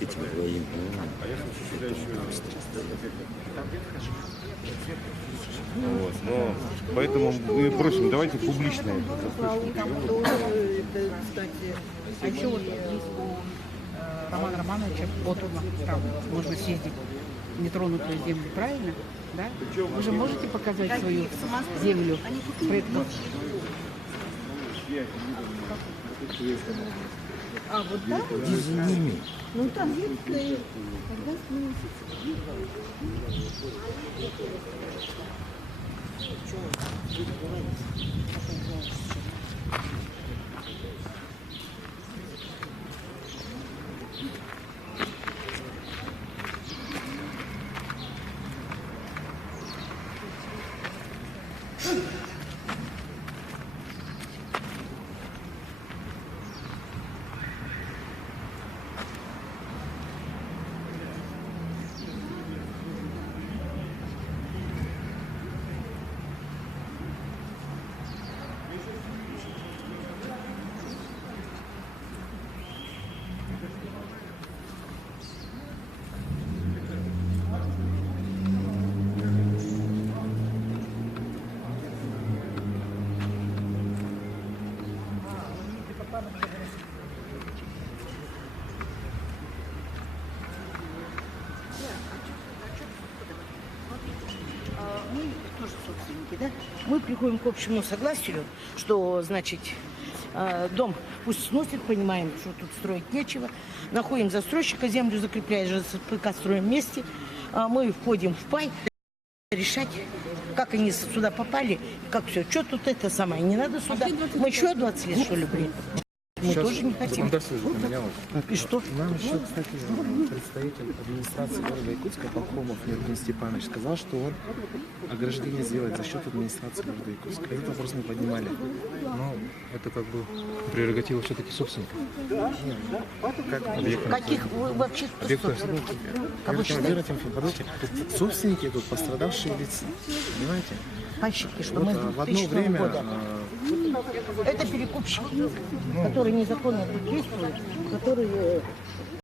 Этим двоим. Вот, но поэтому мы просим, давайте публично это. Кстати, а еще вот есть у Романа Романовича Отруба, там можно съездить в нетронутую землю, правильно? Да? Вы же можете показать свою землю? А вот там? Иди за ними. Ну там есть, когда мы тоже собственники, да? Мы приходим к общему согласию, что, значит, дом пусть сносит, понимаем, что тут строить нечего. Находим застройщика, землю закрепляем, же СПК строим вместе. Мы входим в пай, решать, как они сюда попали, как все. Что тут это самое, не надо сюда. Мы еще 20 лет, что ли, блин? Мы сейчас тоже не хотим. И что? Нам еще, кстати, представитель администрации города Якутска, Пахомов Евгений Степанович, сказал, что он ограждение сделает за счет администрации города Якутска. Этот вопрос мы поднимали. Ну, это как бы прерогатива все-таки собственника. Каких вы вообще собственники тут пострадавшие лица. Понимаете? Пайщики, что Вот, мы в одно 2000 время года. Это перекупщики, которые незаконно тут действуют, которые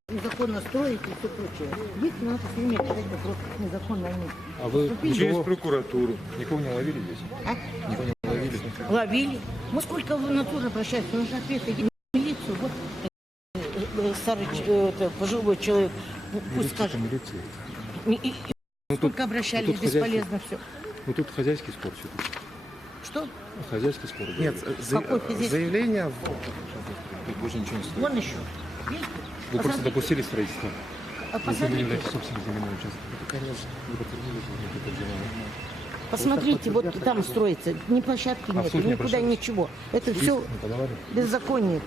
незаконно строят и все прочее. Их надо все время решать вопрос, как незаконно они. А вы Через прокуратуру. никого не ловили здесь? А? Никого не ловили? Ловили. Мы сколько в натуре обращаемся, нужно ответить в милицию. Вот старый пожилой человек, пусть скажет. Сколько обращались, тут бесполезно все. Ну тут хозяйский спор все-таки. Что? Хозяйский спор. Нет, заявление... Тут больше ничего не стоит. Вон еще. Видите? Вы просто допустили строительство. А Если вы не посмотрите, являетесь собственником земельного участка. Конечно. Вы подтвердили, что это дело. посмотрите, вот там строится, ни площадки нет, суд не никуда обращались? ничего. Это все Не подавали? беззаконие.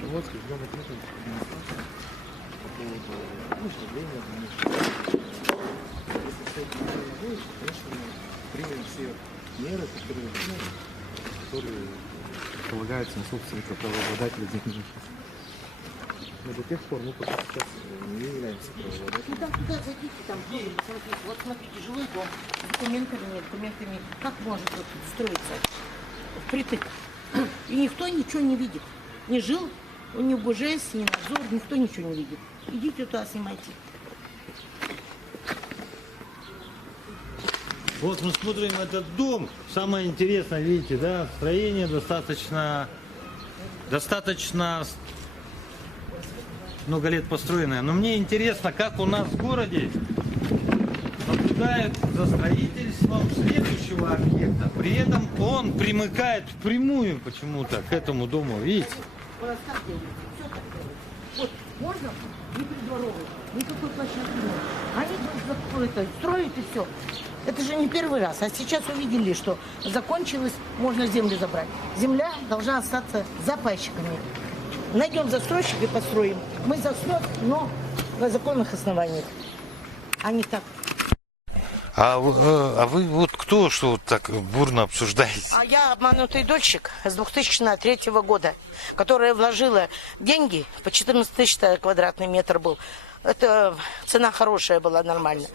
Примем все меры, которые полагаются на собственника, правообладателя земельных участков. Но до тех пор мы пока сейчас не являемся правообладателем. Туда зайдите, там, смотрите, вот смотрите, жилой дом, с документами нет, документами. Как может вот строиться впритык? И никто ничего не видит. Ни жил, ни УГЖС, ни надзор, никто ничего не видит. Идите туда, снимайте. Вот мы смотрим этот дом. Самое интересное, видите, да, строение достаточно много лет построенное. Но мне интересно, как у нас в городе наблюдают за строительством следующего объекта. При этом он примыкает впрямую почему-то к этому дому, видите? Вот, можно? Не придворовый, никакой площадки нет. Они просто строят и все. Это же не первый раз. А сейчас увидели, что закончилось, можно землю забрать. Земля должна остаться за пайщиками. Найдем застройщика и построим. Мы за снос, но на законных основаниях. А не так. А вы вот кто, что вот так бурно обсуждаете? А я обманутый дольщик с 2003 года, которая вложила деньги, по 14 тысяч квадратный метр был. Это цена хорошая была, нормально.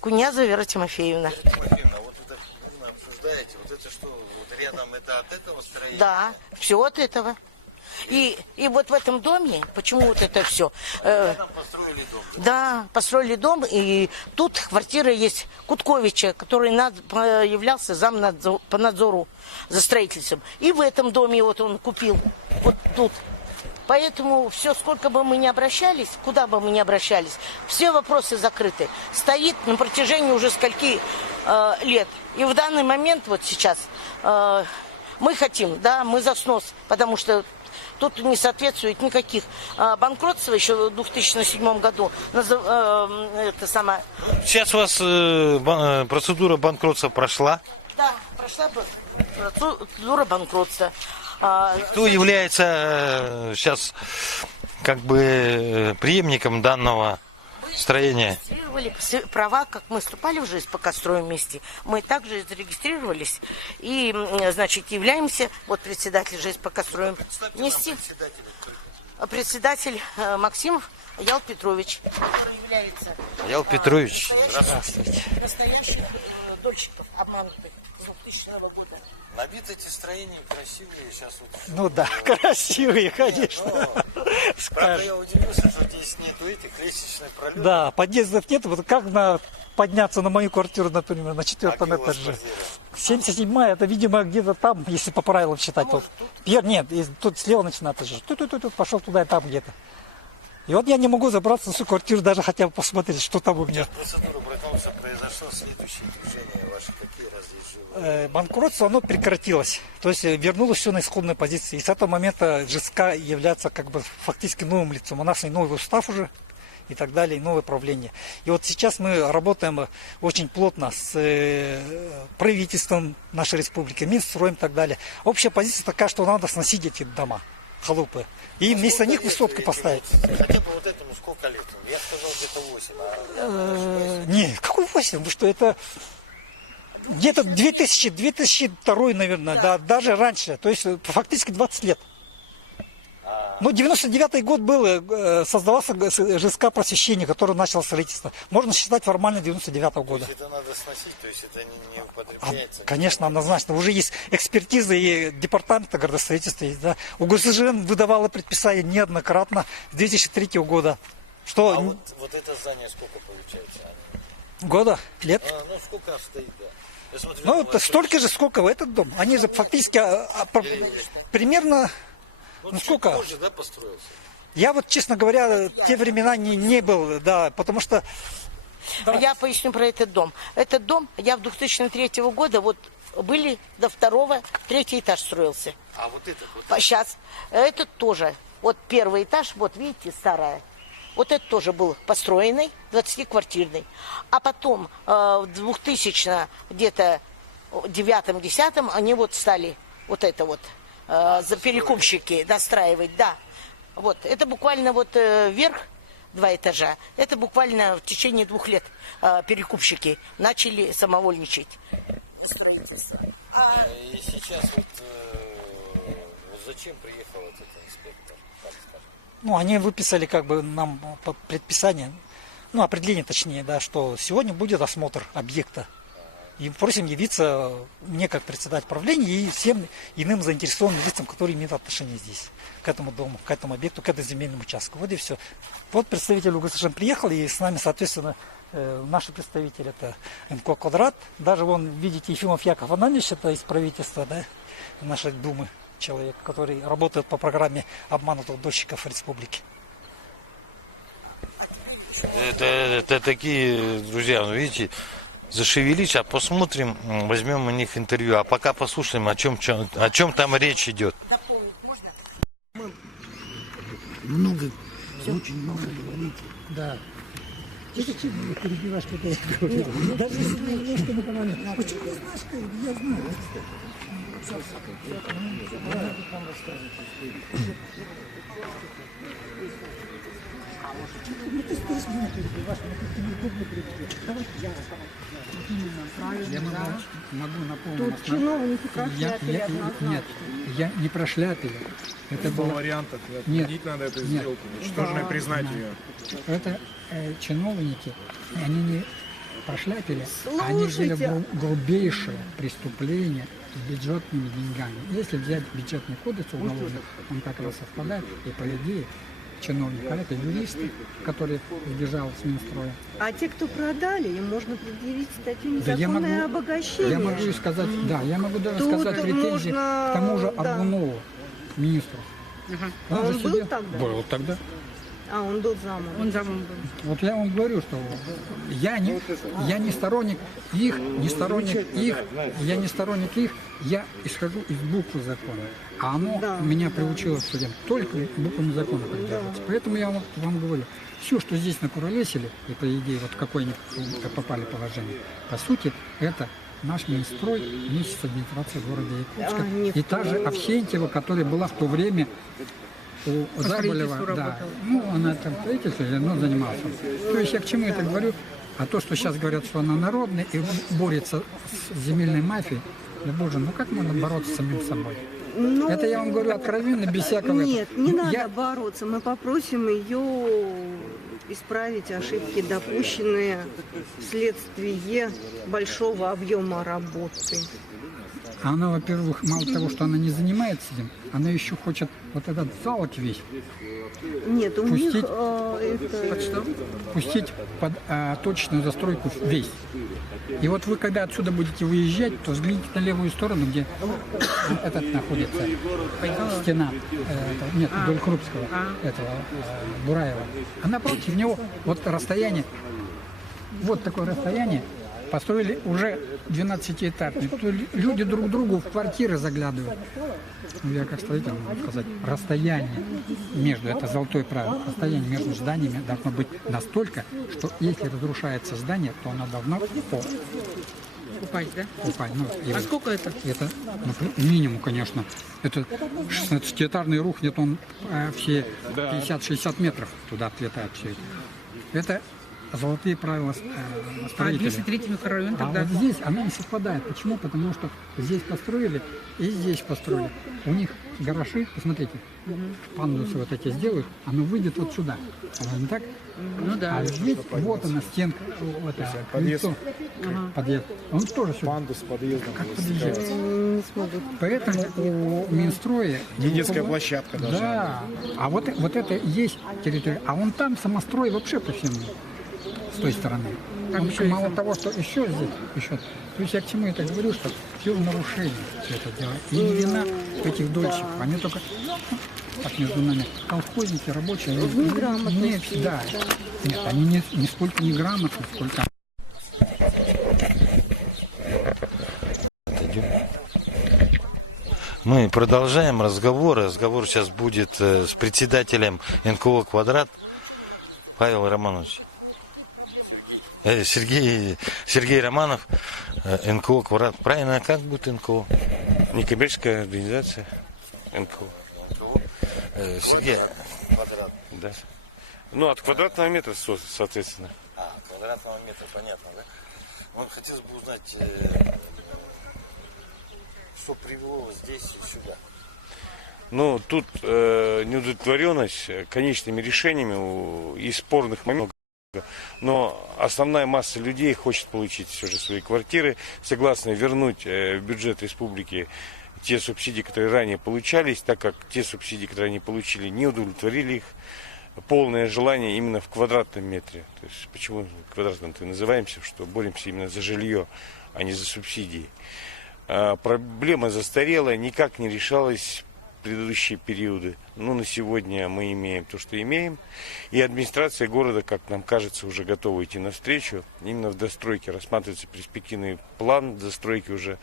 Кунязова Вера Тимофеевна. Тимофеевна, вот это бурно обсуждаете, вот это что, вот рядом это от этого строения? Да, все от этого. И вот в этом доме, почему вот это все? Построили дом. Да, построили дом, и тут квартира есть Кутковича, который являлся по надзору за строительством. И в этом доме вот он купил, вот тут. Поэтому все, сколько бы мы ни обращались, куда бы мы ни обращались, все вопросы закрыты. Стоит на протяжении уже скольки лет. И в данный момент, вот сейчас, мы хотим, да, мы за снос, потому что тут не соответствует никаких банкротства еще в 2007 году. Это самое... Сейчас у вас процедура банкротства прошла. Да, прошла процедура банкротства. Кто является сейчас как бы преемником данного строения? Зарегистрировали права, как мы вступали в жизнь, пока строим вместе. Мы также зарегистрировались и, значит, являемся, вот председатель жизнь, пока строим вместе. Председатель Максимов Ял Петрович, который является настоящих дольщиков обманутых с 2000 года. Набиты эти строения красивые сейчас. Вот. Ну да, красивые, конечно. Правда, я удивился, что здесь нету этих лестничных пролетов. Да, подъездов нет. Вот как подняться на мою квартиру, например, на 4-м этаже? 77-я, это, видимо, где-то там, если по правилам считать. Вот. Нет, тут слева начинается же. Тут пошел туда и там где-то. И вот я не могу забраться на свою квартиру, даже хотя бы посмотреть, что там у меня. Процедура банкротства произошло, следующее движение ваше, какие разъезжие? Банкротство, оно прекратилось. То есть вернулось все на исходные позиции. И с этого момента ЖСК является как бы фактически новым лицом. У нас и новый устав уже, и так далее, и новое правление. И вот сейчас мы работаем очень плотно с правительством нашей республики, Минстроем и так далее. Общая позиция такая, что надо сносить эти дома, халупы. И вместо них высотку поставить. Хотя бы вот этому сколько лет? Я сказал где-то 8. Нет, какой 8? Потому что это где-то 2002, наверное, да, даже раньше. То есть фактически 20 лет. Но 99-й год был, создавался ЖСК просвещения, который начал строительство. Можно считать формально 99-го года. Это надо сносить, то есть это не употребляется? Конечно, однозначно. Уже есть экспертизы и департамента градостроительства. Да. УГСЖН выдавала предписание неоднократно с 2003 года. Что... вот это здание сколько получается? Года? Лет? Ну сколько стоит, да? Смотрю, ну, это столько же, сколько в этот дом. Они же фактически примерно... Ну сколько? Позже, да, построился? Я вот, честно говоря, те времена не был, да, потому что... Я поясню про этот дом. Этот дом, я в 2003 года, вот были до 2-го, 3-й этаж строился. А вот этот? Сейчас. Этот тоже. Вот 1-й этаж, вот видите, старая. Вот это тоже был построенный, 20-квартирный. А потом в 2000 где-то 9-10 они вот стали вот это вот. За перекупщики достраивать, да. Вот, это буквально вот вверх 2 этажа, это буквально в течение 2 лет перекупщики начали самовольничать. Строительство. И сейчас вот зачем приехал этот инспектор? Ну, они выписали как бы нам предписание, ну, определение точнее, да, что сегодня будет осмотр объекта. И просим явиться мне как председатель правления и всем иным заинтересованным лицам, которые имеют отношение здесь, к этому дому, к этому объекту, к этому земельному участку. Вот и все. Вот представитель УГСЖ приехал, и с нами, соответственно, наши представители, это МК «Квадрат». Даже вон, видите, Ефимов Яков Ананьевич, это из правительства, да, нашей Думы, человек, который работает по программе обманутых дольщиков республики. Это такие, друзья, ну видите, зашевелись, а посмотрим, возьмем у них интервью. А пока послушаем, о чем там речь идет. Много, очень много говорить. Да. Ты перебиваешь, когда я говорю. Даже если немножко на канале. Почему ты знаешь, я знаю. Ну ты здесь меня перебиваешь, но ты неудобно перебиваешь. Давай я Я могу напомнить. Тут чиновники прошляпили Нет, я не прошляпили. Это было вариантов. Нет, надо эту нет. сделку. Что же не признать ее? Это чиновники, они не прошляпили, они сделали грубейшее преступление с бюджетными деньгами. Если взять бюджетный кодекс уголовный, он как раз совпадает, и по идее чиновник, а это юрист, который сбежал с Минстроя. А те, кто продали, им можно предъявить статью Да я незаконное могу- обогащение. Я могу и сказать, да, я могу даже Тут сказать претензии можно, к тому же да. Аргунову, министру. А он же был себе- тогда? Был тогда. А, он был замом. Он замом был. Вот я вам говорю, что я не сторонник их, не сторонник их, я не сторонник их, я исхожу из буквы закона. А оно Да, меня приучило в суде только буквами закона придерживаться. Поэтому я вот вам говорю, все, что здесь накуролесили, и по идее, вот в какое они попали положение, по сути, это наш Минстрой вместе с администрацией города Якутска. И та же Овсентьева, которая была в то время у Заболева, да, работала. ну, она там правительством, но занималась. То есть я к чему это говорю? А то, что сейчас говорят, что она народная и борется с земельной мафией, да боже, ну как можно бороться с самим собой? Ну, Это я вам говорю откровенно, без всякого... Нет, не надо Я- бороться. Мы попросим ее исправить ошибки, допущенные вследствие большого объема работы. Она, во-первых, мало того, что она не занимается этим, она еще хочет вот этот залог весь Нет, у них Пустить? это... пустить под точечную застройку весь. И вот вы, когда отсюда будете выезжать, то взгляните на левую сторону, где этот находится, стена, нет, вдоль Крупского, этого, Бураева. А напротив него вот расстояние, вот такое расстояние, построили уже 12-этажный. То люди друг другу в квартиры заглядывают. Ну, я как строитель могу сказать, расстояние между, это золотое правило, расстояние между зданиями должно быть настолько, что если разрушается здание, то оно должно Упасть, да? упасть. Ну, и А вот сколько это? это минимум, конечно. Это 16-этажный рухнет, он все 50-60 метров туда отлетает все это. Это золотые правила А строителей. 203 микрорайон А тогда? вот здесь она не совпадает. Почему? Потому что здесь построили и здесь построили. У них гаражи, посмотрите, пандусы вот эти сделают, оно выйдет вот сюда. Оно не так? Ну да. А здесь вот она стенка, вот это, крыльцо, подъезд. Он тоже сюда. Пандус с подъездом. Как подъезжает. Не смогут. Поэтому у Минстроя... И детская площадка должна Да. А вот это и есть территория. А вон там самострой вообще по всему. С той стороны. Он еще мало того, что еще здесь, еще. То есть я к чему это говорю, что все в нарушении все это дело. И не вина этих дольщиков. Они только, так между нами, колхозники, рабочие. Они не всегда. Нет, они не сколько неграмотны, сколько... Мы продолжаем разговор. Разговор сейчас будет с председателем НКО «Квадрат» Павел Романович. Сергей Романов, НКО «Квадрат». Правильно, как будет НКО? Некоммерческая организация НКО. Сергей. Да. Ну, от квадратного метра, соответственно. Квадратного метра, понятно, да? Ну, хотелось бы узнать, что привело вас здесь и сюда. Ну, тут неудовлетворенность конечными решениями и спорных моментов. Но основная масса людей хочет получить все же свои квартиры, согласны вернуть в бюджет республики те субсидии, которые ранее получались, так как те субсидии, которые они получили, не удовлетворили их. Полное желание именно в квадратном метре. То есть почему квадратным-то называемся, что боремся именно за жилье, а не за субсидии. Проблема застарелая, никак не решалась в предыдущие периоды. Но на сегодня мы имеем то, что имеем. И администрация города, как нам кажется, уже готова идти навстречу. Именно в достройке рассматривается перспективный план достройки уже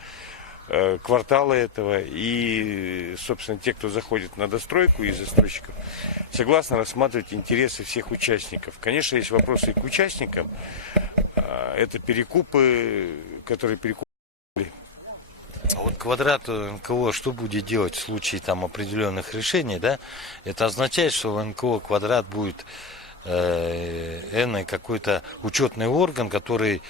квартала этого. И, собственно, те, кто заходит на достройку из застройщиков, согласны рассматривать интересы всех участников. Конечно, есть вопросы и к участникам. Это перекупы, которые перекупали. А вот «Квадрат» НКО что будет делать в случае там определенных решений, да? Это означает, что в НКО «Квадрат» будет какой-то учетный орган, который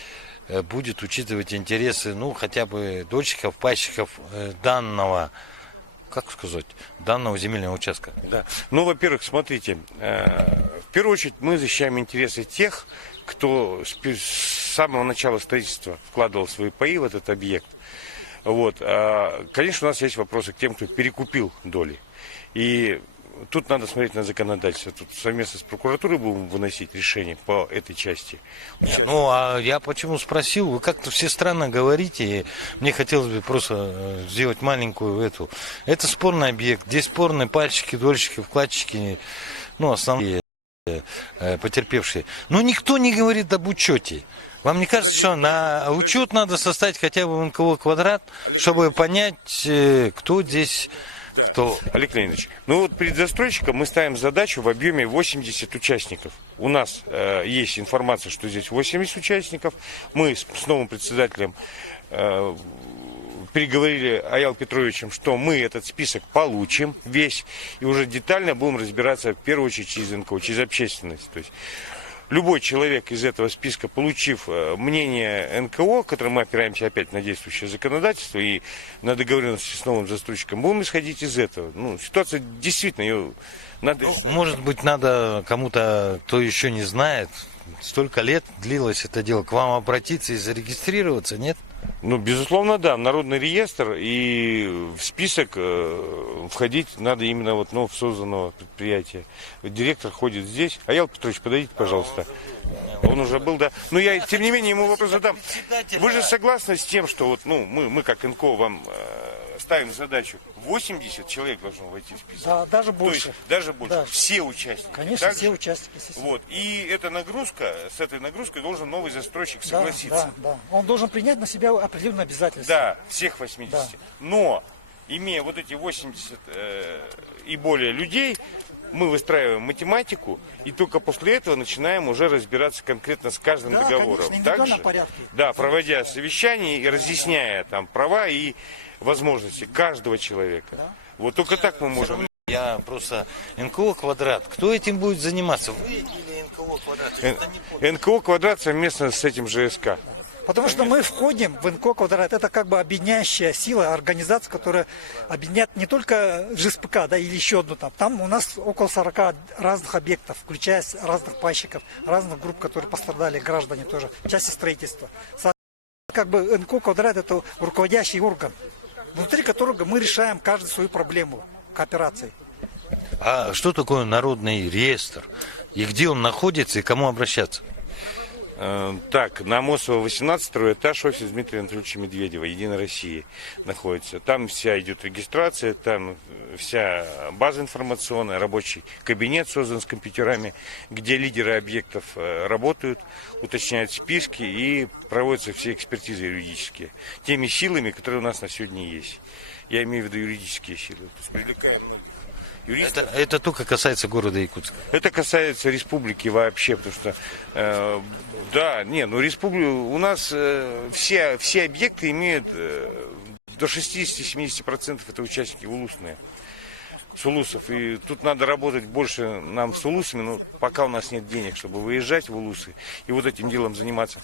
будет учитывать интересы, ну, хотя бы дольщиков, пайщиков данного, как сказать, данного земельного участка. Да. Ну, во-первых, смотрите, в первую очередь мы защищаем интересы тех, кто с самого начала строительства вкладывал свои паи в этот объект. Вот. Конечно, у нас есть вопросы к тем, кто перекупил доли. И тут надо смотреть на законодательство. Тут совместно с прокуратурой будем выносить решение по этой части. Ну, а я почему спросил? Вы как-то все странно говорите. И мне хотелось бы просто сделать маленькую эту. Это спорный объект. Здесь спорные пальчики, дольщики, вкладчики. Ну, основные потерпевшие. Но никто не говорит об учете. Вам не кажется, что на учет надо составить хотя бы в НКО квадрат, чтобы понять, кто здесь... Олег Леонидович, ну вот перед застройщиком мы ставим задачу в объеме 80 участников. У нас есть информация, что здесь 80 участников. Мы с новым председателем переговорили Аял Петровичем, что мы этот список получим весь и уже детально будем разбираться в первую очередь через НКО, через общественность. То есть любой человек из этого списка, получив мнение НКО, которым мы опираемся опять на действующее законодательство и на договоренности с новым застройщиком, будем исходить из этого. Ну, ситуация действительно, ее надо... Может быть, надо кому-то, кто еще не знает, столько лет длилось это дело, к вам обратиться и зарегистрироваться, нет? Ну, безусловно, да, в народный реестр и в список входить надо именно вот в созданного предприятия. Директор ходит здесь. Аял Петрович, подойдите, пожалуйста. Он уже был, да. Но я, тем не менее, ему вопрос задам. Вы же согласны с тем, что вот, мы как НКО вам ставим задачу, 80 человек должно войти в список? Да, даже больше. То есть, даже больше. Да. Все участники. Конечно, также? все участники. Вот. И эта нагрузка, с этой нагрузкой должен новый застройщик согласиться. Да. Он должен принять на себя определенные обязательства. Да, всех 80. Да. Но, имея вот эти 80 и более людей, мы выстраиваем математику, и только после этого начинаем уже разбираться конкретно с каждым договором. Конечно, также, порядке. Да, проводя совещания и разъясняя там права и возможности каждого человека. Да? Вот только так мы можем. Я просто НКО квадрат. Кто этим будет заниматься? Вы или НКО квадрат? НКО квадрат совместно с этим ЖСК. Потому что мы входим в НКО квадрат. Это как бы объединяющая сила, организация, которая объединяет не только ЖСПК, да, или еще одну там. Там у нас около 40 разных объектов, включая разных пайщиков, разных групп, которые пострадали, граждане тоже, в части строительства. Как бы НКО квадрат это руководящий орган, внутри которого мы решаем каждую свою проблему кооперации. А что такое народный реестр? И где он находится, и к кому обращаться? Так, на Амосова 18, второй этаж, офис Дмитрия Анатольевича Медведева, Единой России находится. Там вся идет регистрация, там вся база информационная, рабочий кабинет создан с компьютерами, где лидеры объектов работают, уточняют списки и проводятся все экспертизы юридические. Теми силами, которые у нас на сегодня есть. Я имею в виду юридические силы. То есть привлекаем это только касается города Якутска. Это касается республики вообще, потому что у нас все объекты имеют до 60-70% это участники улусные. Сулусов. И тут надо работать больше нам с улусами, но пока у нас нет денег, чтобы выезжать в улусы и вот этим делом заниматься.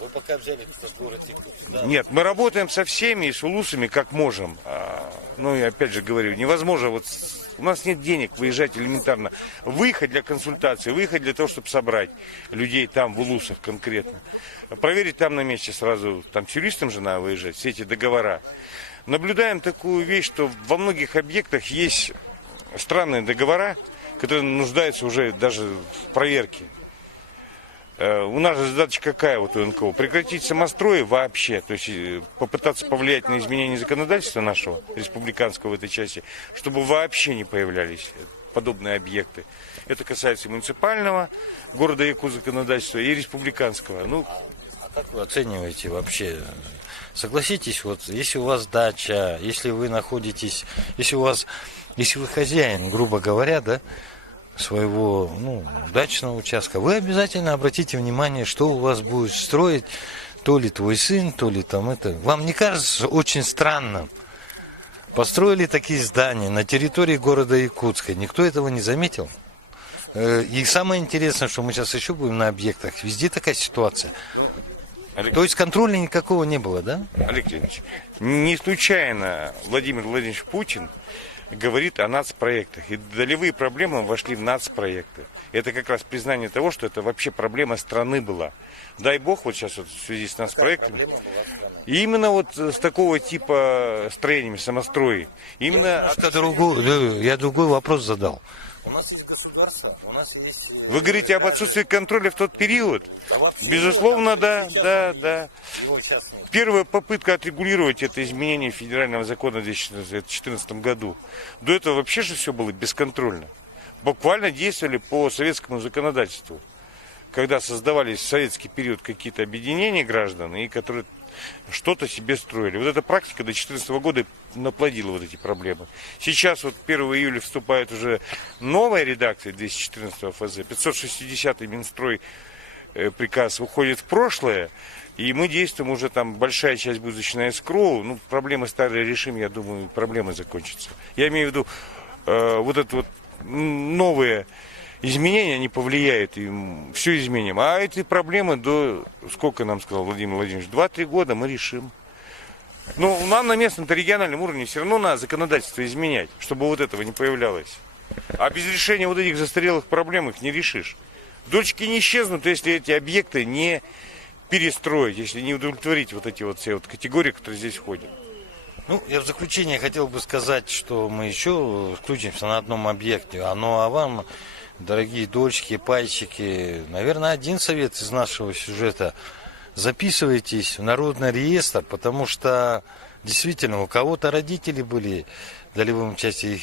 Вы пока взяли город Якутск, да? Нет, мы работаем со всеми и с улусами как можем. Ну и опять же говорю, невозможно у нас нет денег выезжать элементарно. Выехать для консультации, выехать для того, чтобы собрать людей там, в улусах конкретно. Проверить там на месте сразу, там с юристом же надо выезжать, все эти договора. Наблюдаем такую вещь, что во многих объектах есть странные договора, которые нуждаются уже даже в проверке. У нас же задача какая вот у НКО? Прекратить самострой вообще, то есть попытаться повлиять на изменение законодательства нашего, республиканского в этой части, чтобы вообще не появлялись подобные объекты. Это касается муниципального города Якутска законодательства и республиканского. Как вы оцениваете вообще? Согласитесь, вот если у вас дача, если вы находитесь, если вы хозяин, грубо говоря, да, своего дачного участка, вы обязательно обратите внимание, что у вас будет строить, то ли твой сын, то ли там это. Вам не кажется очень странным? Построили такие здания на территории города Якутска, никто этого не заметил? И самое интересное, что мы сейчас еще будем на объектах, везде такая ситуация. То есть контроля никакого не было, да? Олег Леонидович, не случайно Владимир Владимирович Путин говорит о нацпроектах. И долевые проблемы вошли в нацпроекты. Это как раз признание того, что это вообще проблема страны была. Дай бог, вот сейчас вот в связи с нацпроектами. И именно вот с такого типа строениями, самострои. Именно... Я другой вопрос задал. У нас есть государство, у нас есть... Вы говорите об отсутствии контроля в тот период? Безусловно, да. Первая попытка отрегулировать это изменение федерального закона в 2014 году. До этого вообще же все было бесконтрольно. Буквально действовали по советскому законодательству. Когда создавались в советский период какие-то объединения граждан, и которые что-то себе строили. Вот эта практика до 2014 года наплодила вот эти проблемы. Сейчас вот 1 июля вступает уже новая редакция 214 ФЗ, 560-й Минстрой приказ уходит в прошлое, и мы действуем уже там, большая часть будет начиная с КРОУ, ну, проблемы старые решим, я думаю, проблемы закончатся. Я имею в виду, вот это вот новые изменения, они повлияют, и все изменим. А эти проблемы до, сколько нам сказал Владимир Владимирович, 2-3 года мы решим. Но нам на местном-то региональном уровне все равно надо законодательство изменять, чтобы вот этого не появлялось. А без решения вот этих застарелых проблем их не решишь. Дочки не исчезнут, если эти объекты не перестроить, если не удовлетворить вот эти вот все вот категории, которые здесь входят. Ну, я в заключение хотел бы сказать, что мы еще включимся на одном объекте. А вам, дорогие дочки, пальчики, наверное, один совет из нашего сюжета. Записывайтесь в народный реестр, потому что действительно у кого-то родители были долевым части, их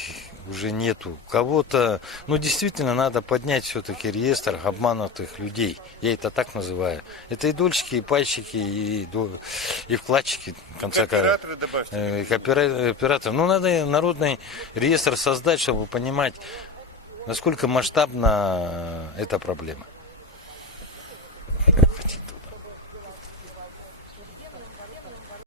уже нету. У кого-то, ну, действительно надо поднять все-таки реестр обманутых людей. Я это так называю. Это и дольщики, и пальщики, и вкладчики, в конце концов. Операторы. Ну, надо народный реестр создать, чтобы понимать, насколько масштабна эта проблема.